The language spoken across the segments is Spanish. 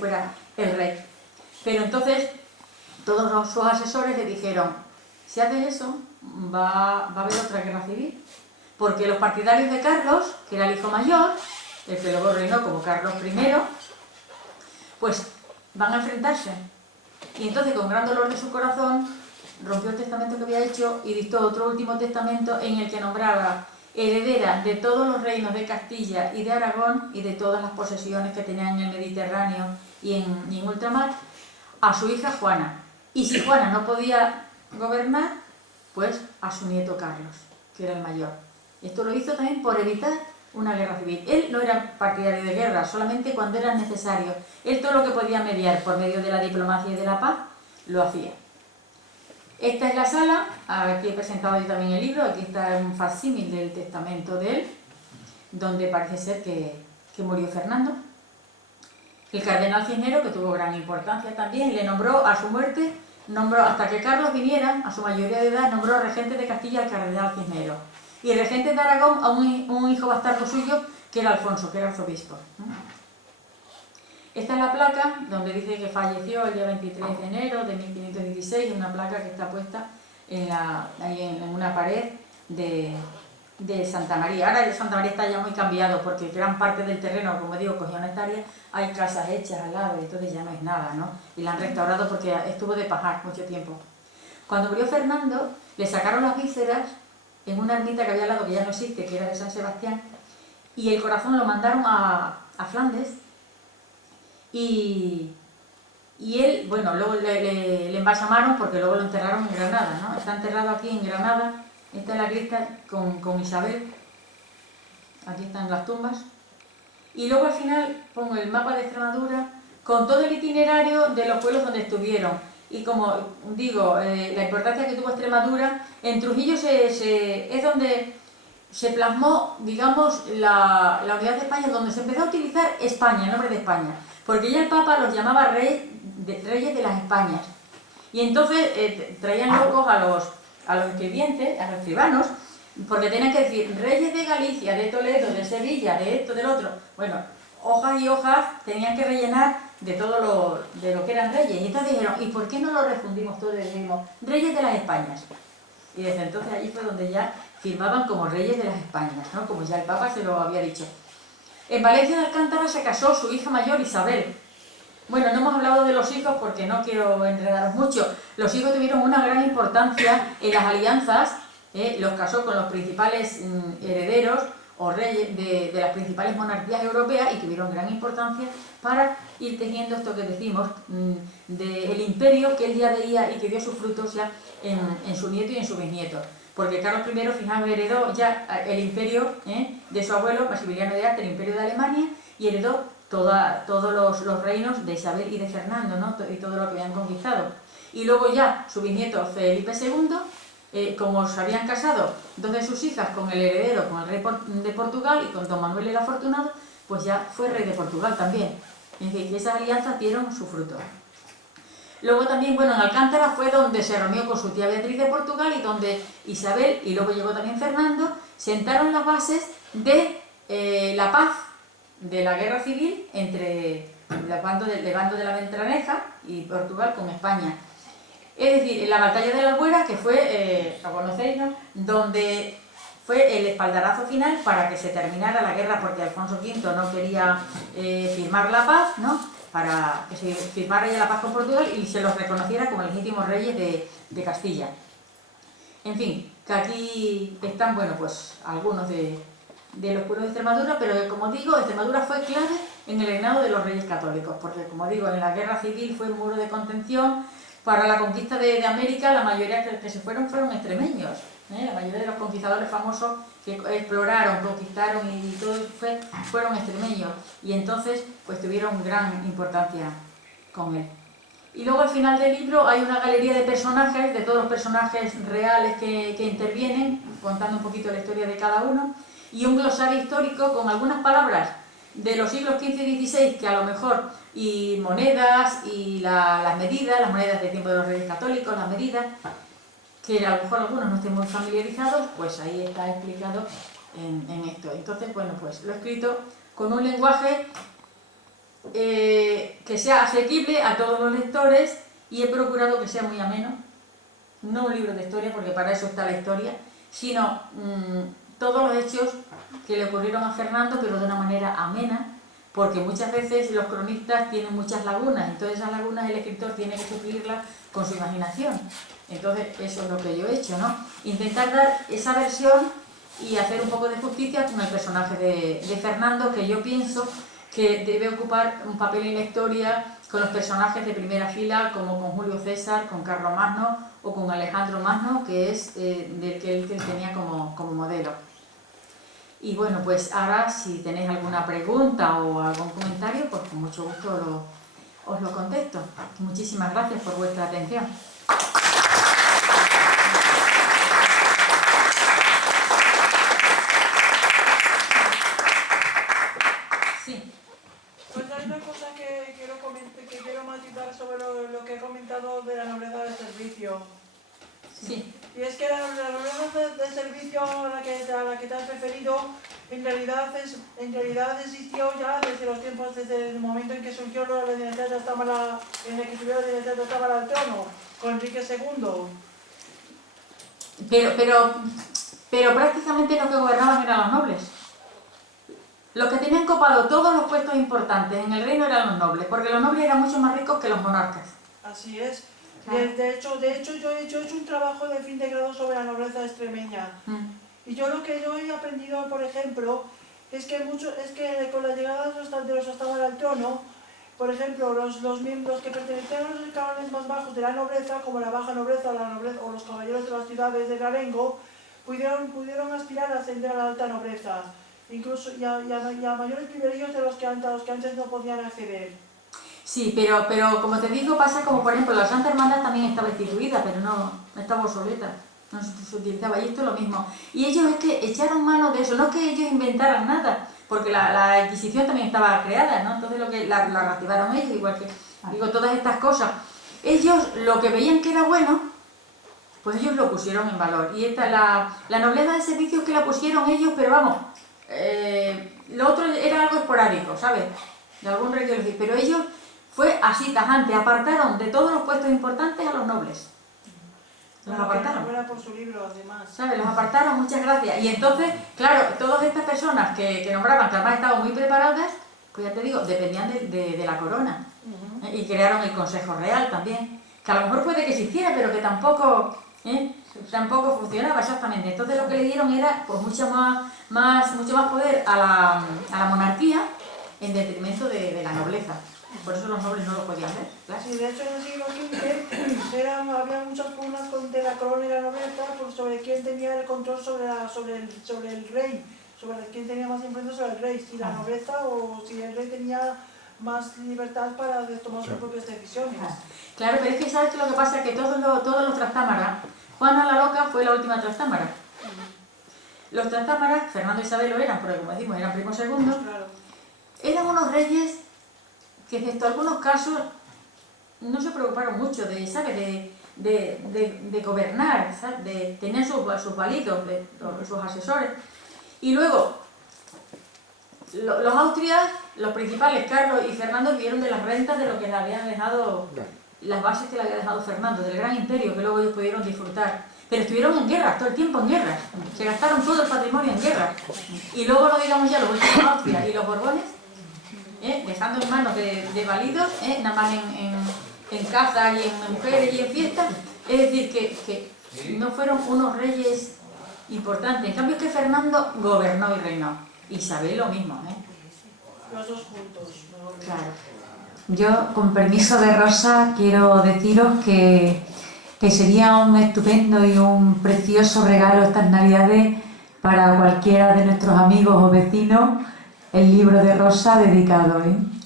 fuera el rey. Pero entonces todos sus asesores le dijeron, si haces eso, va a haber otra guerra civil. Porque los partidarios de Carlos, que era el hijo mayor, el que luego reinó como Carlos I, pues van a enfrentarse. Y entonces, con gran dolor de su corazón, rompió el testamento que había hecho y dictó otro último testamento en el que nombraba heredera de todos los reinos de Castilla y de Aragón y de todas las posesiones que tenían en el Mediterráneo y en ultramar, a su hija Juana. Y si Juana no podía gobernar, pues a su nieto Carlos, que era el mayor. Esto lo hizo también por evitar una guerra civil. Él no era partidario de guerra, solamente cuando era necesario. Él todo lo que podía mediar por medio de la diplomacia y de la paz, lo hacía. Esta es la sala, aquí he presentado yo también el libro, aquí está un facsímil del testamento de él, donde parece ser que murió Fernando. El cardenal Cisneros, que tuvo gran importancia también, le nombró a su muerte, hasta que Carlos viniera, a su mayoría de edad, nombró regente de Castilla al cardenal Cisneros. Y regente de Aragón a un hijo bastardo suyo, que era Alfonso, que era arzobispo. Esta es la placa donde dice que falleció el día 23 de enero de 1516, una placa que está puesta ahí en una pared de Santa María. Ahora Santa María está ya muy cambiado porque gran parte del terreno, como digo, cogió una hectárea, hay casas hechas al lado y entonces ya no es nada, ¿no? Y la han restaurado porque estuvo de pajar mucho tiempo. Cuando murió Fernando, le sacaron las vísceras en una ermita que había al lado, que ya no existe, que era de San Sebastián, y el corazón lo mandaron a Flandes. Y él, bueno, luego le embalsamaron porque luego lo enterraron en Granada, ¿no? Está enterrado aquí en Granada, esta es la cripta con Isabel, aquí están las tumbas. Y luego al final pongo el mapa de Extremadura con todo el itinerario de los pueblos donde estuvieron. Y como digo, la importancia que tuvo Extremadura, en Trujillo es donde se plasmó, digamos, la unidad de España, donde se empezó a utilizar España, el nombre de España. Porque ya el Papa los llamaba reyes de las Españas. Y entonces traían locos a los escribientes, a los escribanos, porque tenían que decir reyes de Galicia, de Toledo, de Sevilla, de esto, del otro. Bueno, hojas y hojas tenían que rellenar de todo de lo que eran reyes. Y entonces dijeron, ¿y por qué no lo refundimos todo y decimos reyes de las Españas? Y desde entonces allí fue donde ya firmaban como reyes de las Españas, ¿no? Como ya el Papa se lo había dicho. En Valencia de Alcántara se casó su hija mayor Isabel. Bueno, no hemos hablado de los hijos porque no quiero enredaros mucho. Los hijos tuvieron una gran importancia en las alianzas, los casó con los principales herederos o reyes de las principales monarquías europeas y tuvieron gran importancia para ir tejiendo esto que decimos del imperio que él ya veía y que dio sus frutos ya en su nieto y en su bisnieto. Porque Carlos I, fijaos, heredó ya el imperio de su abuelo, Maximiliano de Arte, el imperio de Alemania, y heredó todos los reinos de Isabel y de Fernando, ¿no? Y todo lo que habían conquistado. Y luego ya su bisnieto Felipe II, como se habían casado dos de sus hijas con el heredero, con el rey de Portugal y con don Manuel el Afortunado, pues ya fue rey de Portugal también. Es decir, que esas alianzas dieron su fruto. Luego también, bueno, en Alcántara fue donde se reunió con su tía Beatriz de Portugal y donde Isabel, y luego llegó también Fernando, sentaron las bases de la paz de la guerra civil entre el bando de la Ventraneja y Portugal con España. Es decir, en la batalla de la Albuera, que fue, la conocéis, ¿no?, donde fue el espaldarazo final para que se terminara la guerra porque Alfonso V no quería firmar la paz, ¿no?, para que se firmara ya la paz con Portugal y se los reconociera como legítimos reyes de Castilla. En fin, que aquí están, bueno, pues algunos de los pueblos de Extremadura, pero como digo, Extremadura fue clave en el reinado de los reyes católicos, porque como digo, en la guerra civil fue un muro de contención. Para la conquista de América, la mayoría que se fueron extremeños. La mayoría de los conquistadores famosos que exploraron, conquistaron y todo fueron extremeños. Y entonces, pues tuvieron gran importancia con él. Y luego al final del libro hay una galería de personajes, de todos los personajes reales que intervienen, contando un poquito la historia de cada uno, y un glosario histórico con algunas palabras de los siglos XV y XVI que a lo mejor, y monedas y las medidas, las monedas del tiempo de los reyes católicos, las medidas, que a lo mejor algunos no estén muy familiarizados, pues ahí está explicado en esto. Entonces, bueno, pues lo he escrito con un lenguaje que sea asequible a todos los lectores y he procurado que sea muy ameno, no un libro de historia porque para eso está la historia, sino todos los hechos que le ocurrieron a Fernando, pero de una manera amena, porque muchas veces los cronistas tienen muchas lagunas, entonces esas lagunas el escritor tiene que suplirlas con su imaginación. Entonces eso es lo que yo he hecho, ¿no? Intentar dar esa versión y hacer un poco de justicia con el personaje de Fernando, que yo pienso que debe ocupar un papel en la historia con los personajes de primera fila, como con Julio César, con Carlomagno o con Alejandro Magno, que es del que él tenía como modelo. Y bueno, pues ahora si tenéis alguna pregunta o algún comentario, pues con mucho gusto os lo contesto. Muchísimas gracias por vuestra atención. Sí. Pues hay una cosa que quiero matizar sobre lo que he comentado de la nobleza de servicio. Sí. Y es que la nobleza de servicio a la que te has referido en realidad existió ya desde los tiempos, desde el momento en que surgió la dinastía de Tamara, en el que subió la dinastía de Tamara al trono, con Enrique II. Pero prácticamente los que gobernaban eran los nobles. Los que tenían copado todos los puestos importantes en el reino eran los nobles, porque los nobles eran mucho más ricos que los monarcas. Así es. Claro. De hecho, yo he hecho un trabajo de fin de grado sobre la nobleza extremeña. Y yo lo que yo he aprendido, por ejemplo, es que con la llegada de los Ostamar al trono, por ejemplo, los miembros que pertenecían a los escalones más bajos de la nobleza, como la baja nobleza o los caballeros de las ciudades de Garengo, pudieron aspirar a ascender a la alta nobleza, incluso y a mayores privilegios de los que antes no podían acceder. Sí, pero como te digo, pasa como por ejemplo la Santa Hermandad también estaba instituida, pero no estaba obsoleta, no se utilizaba, y esto es lo mismo. Y ellos es que echaron mano de eso, no es que ellos inventaran nada, porque la Inquisición también estaba creada, ¿no? Entonces la reactivaron ellos, igual que digo, todas estas cosas. Ellos lo que veían que era bueno, pues ellos lo pusieron en valor. Y esta la nobleza de servicios que la pusieron ellos, pero vamos, lo otro era algo esporádico, ¿sabes? De algún rey que lo decía, pero ellos fue así tajante, apartaron de todos los puestos importantes a los nobles. Los apartaron. Era por su libro, además. ¿Sabes? Los apartaron, muchas gracias. Y entonces, claro, todas estas personas que nombraban, que además estaban muy preparadas, pues ya te digo, dependían de la corona. Y crearon el Consejo Real también, que a lo mejor puede que existiera, pero que tampoco funcionaba exactamente. Entonces lo que le dieron era pues mucho más poder a la monarquía en detrimento de la nobleza. Por eso los nobles no lo podían ver, claro. Sí, de hecho en el siglo XV había muchas pugnas de la corona y la nobleza sobre quién tenía el control sobre el rey, sobre quién tenía más influencia sobre el rey, si la nobleza o si el rey tenía más libertad para tomar sus propias decisiones. Claro, pero es que sabes que lo que pasa es que todos los trastámaras, Juana la Loca fue la última trastámara. Los trastámaras, Fernando y Isabel lo eran, porque como decimos, eran primos segundos, Claro. Eran unos reyes que, excepto algunos casos, no se preocuparon mucho de, ¿sabes? de gobernar, ¿sabes? Tenían sus validos, sus asesores. Y luego, los Austrias, los principales, Carlos y Fernando, vivieron de las rentas de lo que les habían dejado, las bases que le había dejado Fernando, del gran imperio que luego ellos pudieron disfrutar. Pero estuvieron en guerras, todo el tiempo en guerras. Se gastaron todo el patrimonio en guerras. Y luego no digamos ya los últimos Austrias y los Borbones, dejando en manos de validos, nada más en caza y en mujeres y en fiestas. Es decir, que no fueron unos reyes importantes. En cambio es que Fernando gobernó y reinó. Isabel lo mismo, Los dos juntos. Claro. Yo, con permiso de Rosa, quiero deciros que sería un estupendo y un precioso regalo estas Navidades para cualquiera de nuestros amigos o vecinos, el libro de Rosa dedicado,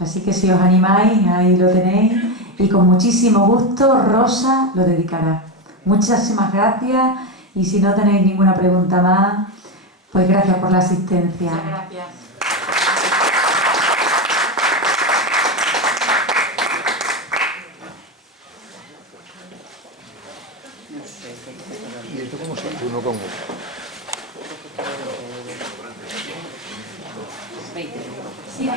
Así que si os animáis, ahí lo tenéis, y con muchísimo gusto Rosa lo dedicará. Muchísimas gracias, y si no tenéis ninguna pregunta más, pues gracias por la asistencia. Muchas gracias. ¿Y esto cómo se hace? Uno con otro. Sí, ahí